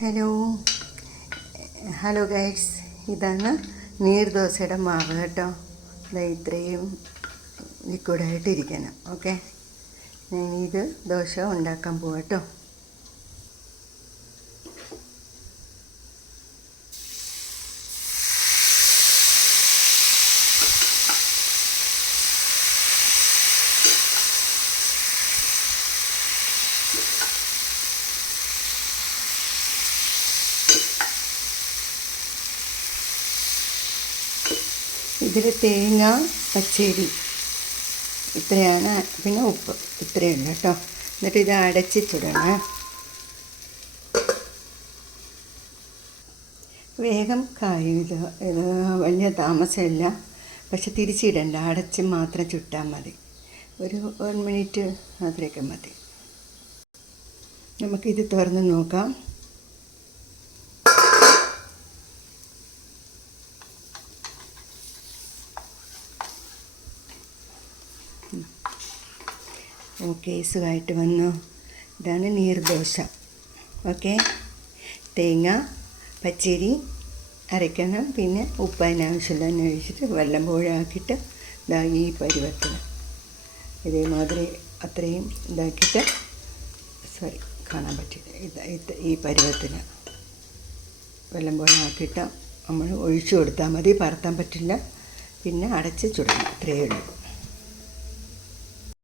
Hello. Hello guides ഇതാണ് നീർദോശയുടെ മാവ് കേട്ടോ. ഇത് ഇത്രയും ലിക്വിഡായിട്ട് ഇരിക്കണം ഓക്കെ ഞാൻ ഇത് ദോശ ഉണ്ടാക്കാൻ പോവാം ഇതിൽ തേങ്ങ പച്ചരി ഇത്രയാണ്. പിന്നെ ഉപ്പ് ഇത്രയേ ഉള്ളൂ കേട്ടോ. എന്നിട്ട് ഇത് അടച്ചിട്ടിടണം വേഗം കായും ഇത് ഇത് വലിയ താമസമില്ല. പക്ഷെ തിരിച്ചിടണ്ട. അടച്ച് മാത്രം ചുട്ടാൽ മതി. ഒരു വൺ മിനിറ്റ് അത്രയൊക്കെ മതി. നമുക്കിത് തുറന്ന് നോക്കാം. ഓക്കെ വന്നു. ഇതാണ് നീർദോശ. ഓക്കെ. തേങ്ങ പച്ചരി അരയ്ക്കണം പിന്നെ ഉപ്പ് അതിനാവശ്യമുള്ള തന്നെ ഒഴിച്ചിട്ട് വെള്ളം പോഴാക്കിയിട്ട് ഇതാ ഈ പരുവത്തിന് ഇതേമാതിരി അത്രയും ഇതാക്കിയിട്ട് സോറി കാണാൻ പറ്റില്ല ഇതാ ഈ പരുവത്തിന് വെള്ളം പോഴാക്കിയിട്ട് നമ്മൾ ഒഴിച്ചു കൊടുത്താൽ മതി പറത്താൻ പറ്റില്ല. പിന്നെ അടച്ച് ചുടണം അത്രയേ ഉള്ളൂ.